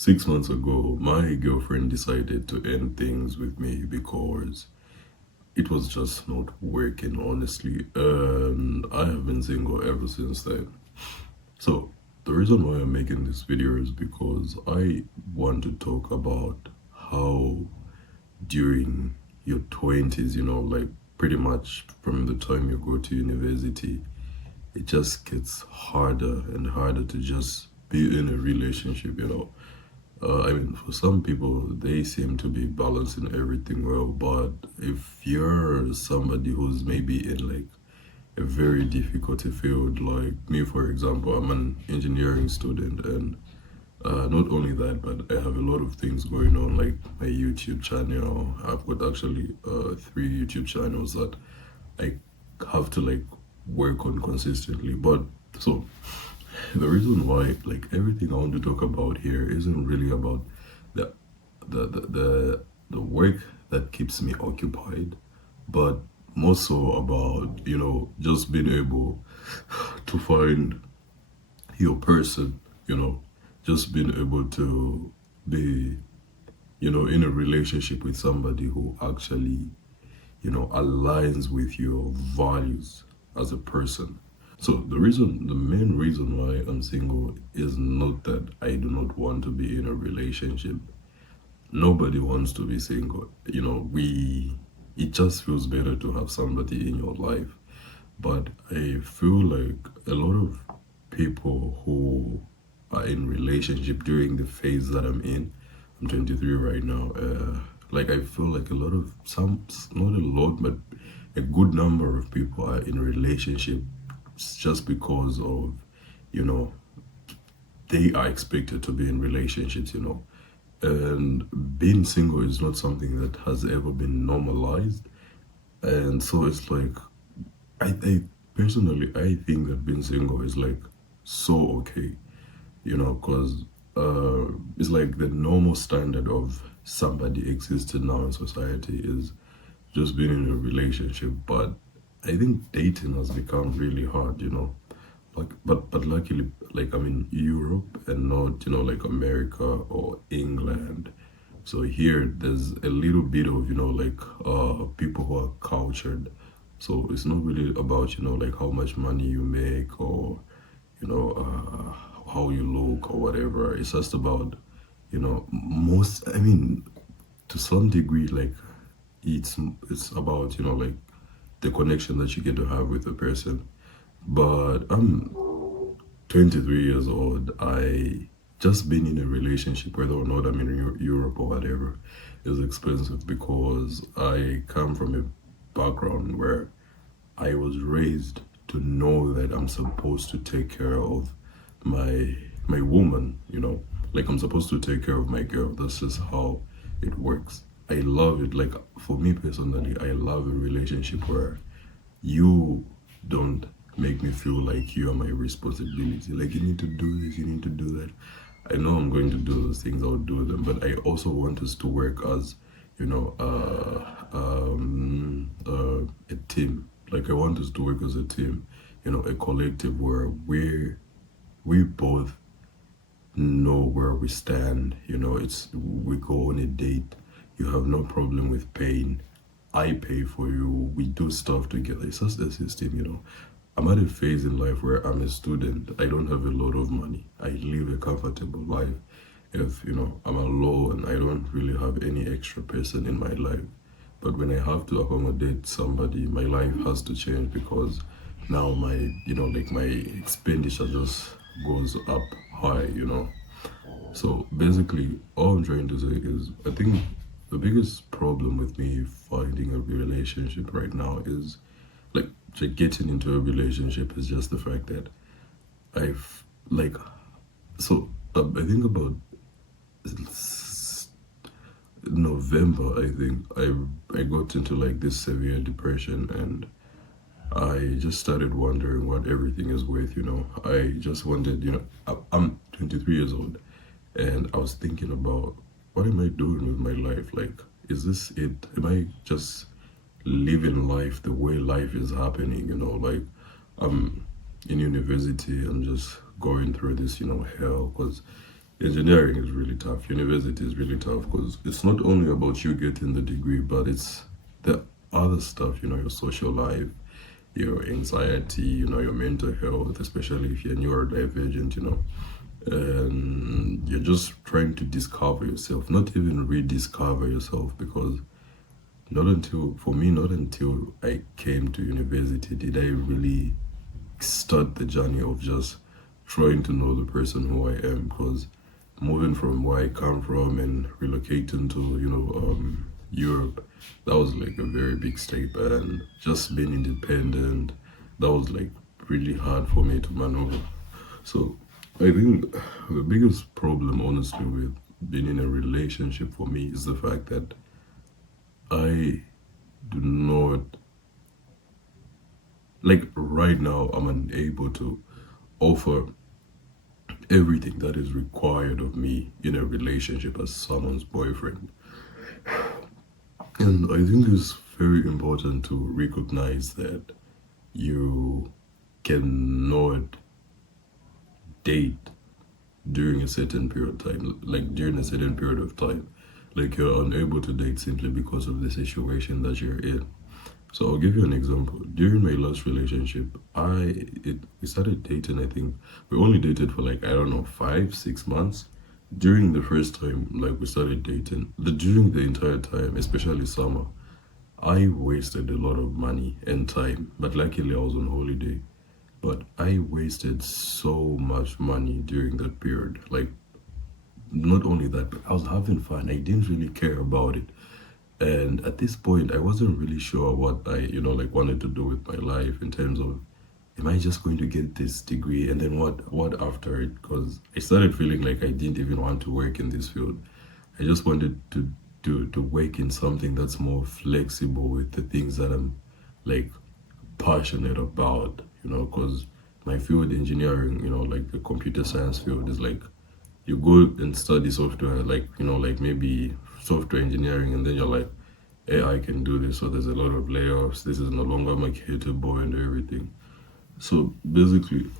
6 months ago, my girlfriend decided to end things with me because it was just not working, honestly. And I have been single ever since then. So, the reason why I'm making this video is because I want to talk about how during your 20s, like pretty much from the time you go to university, it just gets harder and harder to just be in a relationship. I mean, for some people, they seem to be balancing everything well, but if you're somebody who's maybe in like a very difficult field, like me, for example, I'm an engineering student, and not only that, but I have a lot of things going on, like my YouTube channel. I've got actually 3 YouTube channels that I have to like work on consistently. But so the reason why like everything I want to talk about here isn't really about the the work that keeps me occupied, but more so about just being able to find your person, just being able to be in a relationship with somebody who actually aligns with your values as a person. So the main reason why I'm single is not that I do not want to be in a relationship. Nobody wants to be single. It just feels better to have somebody in your life. But I feel like a lot of people who are in relationship during the phase that I'm 23 right now. Like I feel like a lot of not a lot, but a good number of people are in relationship just because of, you know, they are expected to be in relationships. And being single is not something that has ever been normalized. And so it's like, I personally, I think that being single is like so okay, because it's like the normal standard of somebody existing now in society is just being in a relationship. But I think dating has become really hard. Like, but luckily, like I'm in Europe and not like America or England. So here there's a little bit of like people who are cultured. So it's not really about like how much money you make or how you look or whatever. It's just about most. I mean, to some degree, like it's about like the connection that you get to have with a person. But I'm 23 years old. I just been in a relationship, whether or not I'm in Europe or whatever, is expensive because I come from a background where I was raised to know that I'm supposed to take care of my woman. Like I'm supposed to take care of my girl. That's just how it works. I love it. Like for me personally, I love a relationship where you don't make me feel like you are my responsibility. Like you need to do this, you need to do that. I know I'm going to do those things, I'll do them, but I also want us to work as, a team. Like I want us to work as a team, a collective where we both know where we stand. It's we go on a date. You have no problem with paying. I pay for you. We do stuff together. It's just a system. I'm at a phase in life where I'm a student. I don't have a lot of money. I live a comfortable life. If I'm alone, I don't really have any extra person in my life. But when I have to accommodate somebody, my life has to change because now my like my expenditure just goes up high. So basically, all I'm trying to say is I think the biggest problem with me finding a relationship right now is like getting into a relationship is just the fact that I've like I think about November. I think I got into like this severe depression, and I just started wondering what everything is worth. I just wanted, I'm 23 years old, and I was thinking about what am I doing with my life? Like, is this it? Am I just living life the way life is happening? Like, I'm in university, I'm just going through this, hell, because engineering is really tough. University is really tough because it's not only about you getting the degree, but it's the other stuff, your social life, your anxiety, your mental health, especially if you're neurodivergent, and you're just trying to discover yourself, not even rediscover yourself, because not until I came to university did I really start the journey of just trying to know the person who I am, because moving from where I come from and relocating to, Europe, that was like a very big step, and just being independent, that was like really hard for me to maneuver. So I think the biggest problem, honestly, with being in a relationship for me is the fact that I do not, like right now, I'm unable to offer everything that is required of me in a relationship as someone's boyfriend. And I think it's very important to recognize that you cannot date during a certain period of time, like during a certain period of time. Like you're unable to date simply because of the situation that you're in. So I'll give you an example. During my last relationship, we started dating. I think we only dated for like, I don't know, 5, 6 months. During the first time, like we started dating, during the entire time, especially summer, I wasted a lot of money and time. But luckily, I was on holiday. But I wasted so much money during that period. Like not only that, but I was having fun. I didn't really care about it. And at this point, I wasn't really sure what I, like wanted to do with my life in terms of, am I just going to get this degree and then what after it? Because I started feeling like I didn't even want to work in this field. I just wanted to work in something that's more flexible with the things that I'm like passionate about, because my field, engineering, like the computer science field, is like you go and study software, like, like maybe software engineering, and then you're like, AI can do this, so there's a lot of layoffs. This is no longer marketable and everything. So basically,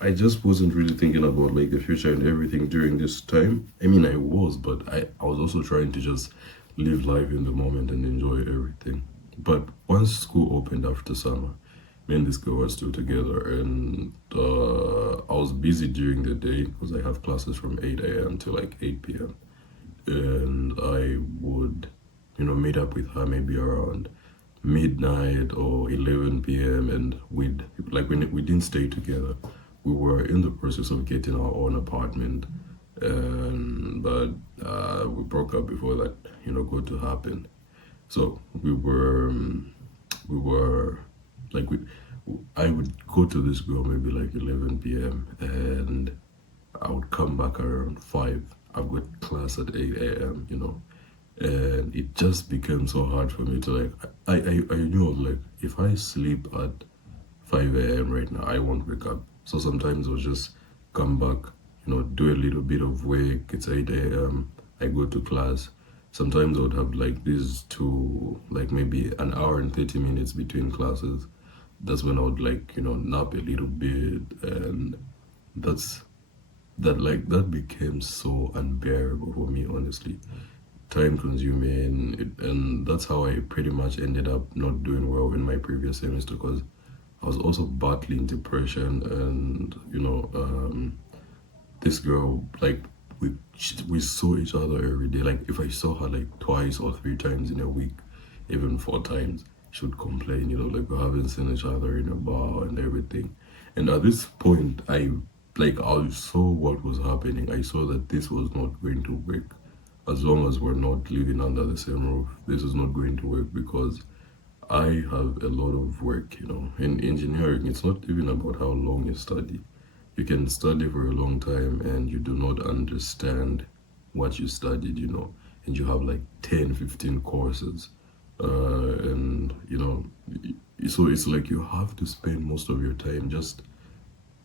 I just wasn't really thinking about like the future and everything during this time. I mean, I was, but I was also trying to just live life in the moment and enjoy everything. But once school opened after summer, me and this girl were still together, and I was busy during the day because I have classes from 8 a.m. to like 8 p.m. And I would, meet up with her maybe around midnight or 11 p.m. and we didn't stay together. We were in the process of getting our own apartment, and but we broke up before that, got to happen. So we were like we I would go to this girl maybe like 11 p.m. and I would come back around 5. I've got class at 8 a.m., and it just became so hard for me to like, I knew like if I sleep at 5 a.m. right now, I won't wake up. So sometimes I'll just come back, do a little bit of work. It's 8 a.m. I go to class. Sometimes I would have like these two, like maybe an hour and 30 minutes between classes. That's when I would like, nap a little bit. And that's that became so unbearable for me, honestly. Time consuming, and that's how I pretty much ended up not doing well in my previous semester, because I was also battling depression. And this girl, like we saw each other every day. Like if I saw her like twice or 3 times in a week, even 4 times, she would complain, like we haven't seen each other in a bar and everything. And at this point, I saw what was happening. I saw that this was not going to work. As long as we're not living under the same roof, this is not going to work, because I have a lot of work, In engineering, it's not even about how long you study. You can study for a long time and you do not understand what you studied, and you have like 10, 15 courses. And, so it's like you have to spend most of your time just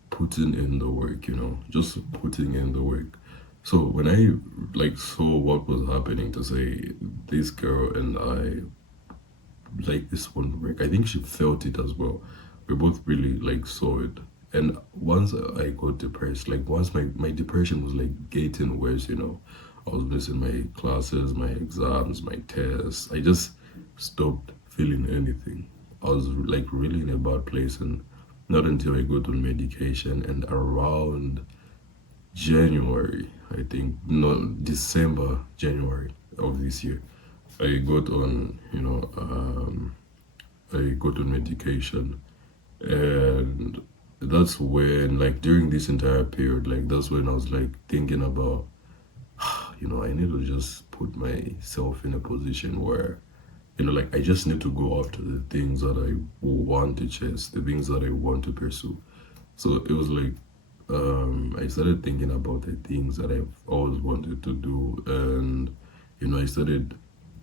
putting in the work, just putting in the work. So when I like saw what was happening, to say this girl and I, like this won't work, I think she felt it as well. We both really like saw it, And once I got depressed, like once my depression was like getting worse, I was missing my classes, my exams, my tests. I just stopped feeling anything. I was like really in a bad place, and not until I got on medication and around January, I think, no, December, January of this year, I got on, I got on medication, and that's when, like, during this entire period, like, that's when I was like thinking about, I need to just put myself in a position where, like, I just need to go after the things that I want to chase, the things that I want to pursue. So it was like, I started thinking about the things that I've always wanted to do, and I started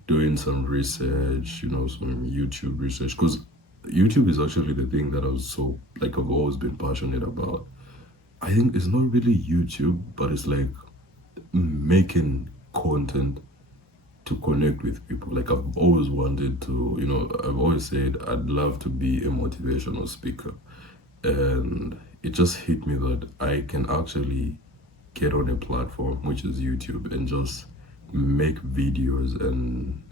doing some research, some YouTube research, because YouTube is actually the thing that I was so like I've always been passionate about. I think it's not really YouTube, but it's like making content to connect with people. Like I've always wanted to, I've always said I'd love to be a motivational speaker. And it just hit me that I can actually get on a platform, which is YouTube, and just make videos and,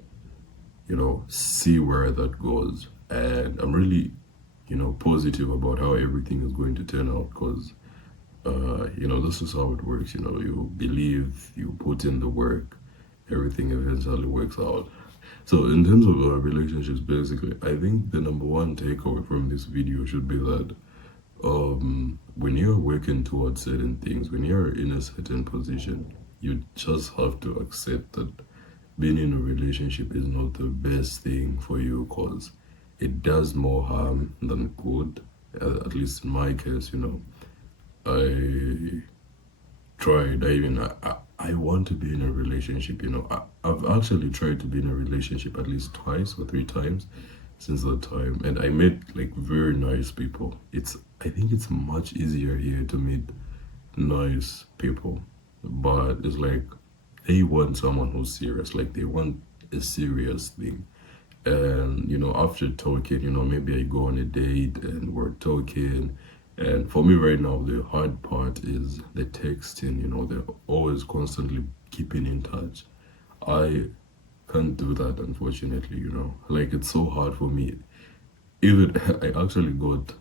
see where that goes. And I'm really, positive about how everything is going to turn out, because this is how it works. You believe, you put in the work, everything eventually works out. So in terms of relationships, basically, I think the number one takeaway from this video should be that when you're working towards certain things, when you're in a certain position, you just have to accept that being in a relationship is not the best thing for you, because it does more harm than good. At least in my case, I tried. I want to be in a relationship. I've actually tried to be in a relationship at least twice or three times since that time, and I met like very nice people. I think it's much easier here to meet nice people, but it's like they want someone who's serious. Like they want a serious thing. And after talking, maybe I go on a date and we're talking, and for me right now, the hard part is the texting. They're always constantly keeping in touch. I can't do that, unfortunately. Like it's so hard for me. Even I actually got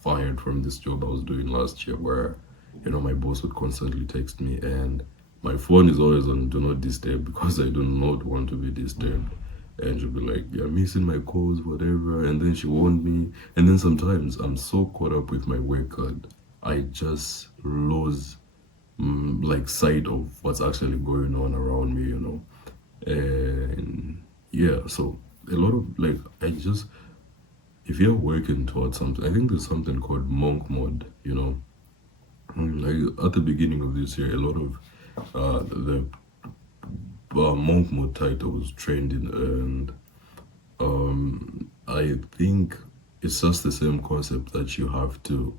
fired from this job I was doing last year, where my boss would constantly text me, and my phone is always on do not disturb, because I do not want to be disturbed. And she'll be like, "You're missing my calls, whatever," and then she warned me. And then sometimes I'm so caught up with my work card, I just lose like sight of what's actually going on around me. And yeah, so a lot of like, if you're working towards something, I think there's something called monk mode. Like at the beginning of this year, a lot of the monk mode titles trending, and I think it's just the same concept that you have to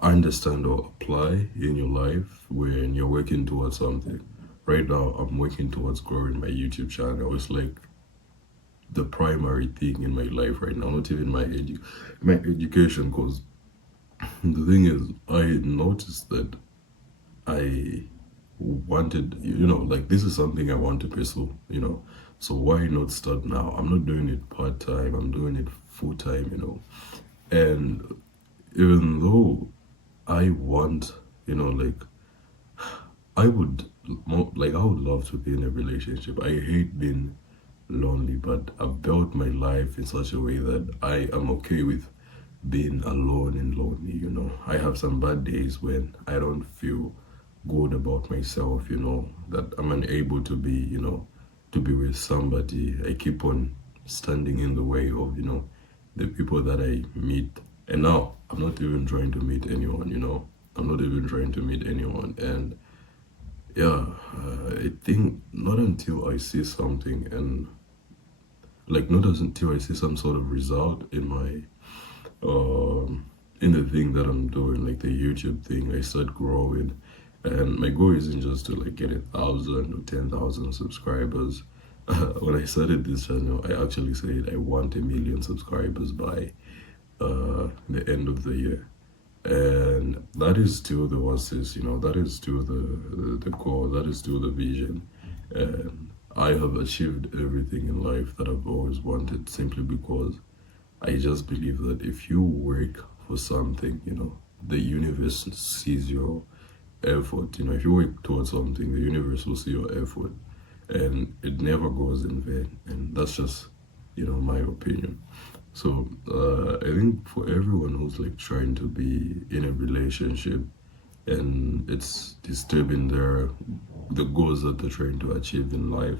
understand or apply in your life when you're working towards something. Right now, I'm working towards growing my YouTube channel. It's like the primary thing in my life right now, not even my education, because the thing is, I noticed that I wanted, like this is something I want to pursue. So why not start now? I'm not doing it part-time, I'm doing it full-time. And even though I want, like I would love to be in a relationship. I hate being lonely, but I've built my life in such a way that I am okay with being alone and lonely. I have some bad days when I don't feel good about myself, that I'm unable to be, to be with somebody. I keep on standing in the way of, the people that I meet. And now I'm not even trying to meet anyone. I'm not even trying to meet anyone. And yeah, I think not until I see something, and like not until I see some sort of result in my in the thing that I'm doing, like the YouTube thing, I start growing. And my goal isn't just to like get 1,000 or 10,000 subscribers. When I started this channel, I actually said I want 1 million subscribers by the end of the year. And that is still the what's this, that is still the core, that is still the vision. And I have achieved everything in life that I've always wanted simply because I just believe that if you work for something, the universe sees your effort. If you work towards something, the universe will see your effort, and it never goes in vain. And that's just, my opinion. So I think for everyone who's like trying to be in a relationship and it's disturbing the goals that they're trying to achieve in life,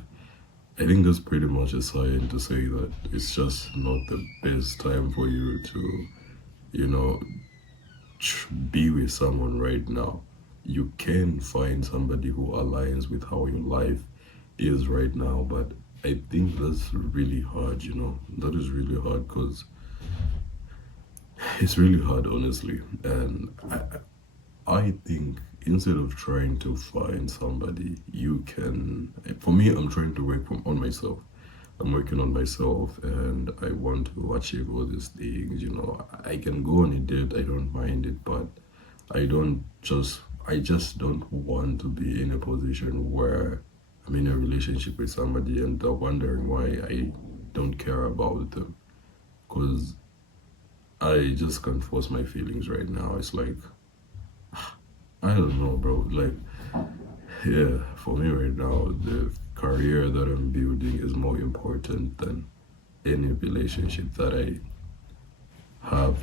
I think that's pretty much a sign to say that it's just not the best time for you to, you know, be with someone right now. You can find somebody who aligns with how your life is right now, but I think that's really hard. That is really hard because it's really hard, honestly. And I think instead of trying to find somebody, you can. For me, I'm trying to work on myself. I'm working on myself, and I want to achieve all these things. I can go on a date. I don't mind it, but I don't just. I just don't want to be in a position where I'm in a relationship with somebody and they're wondering why I don't care about them. Cause I just can't force my feelings right now. It's like I don't know, bro. Like, yeah, for me right now, the career that I'm building is more important than any relationship that I have.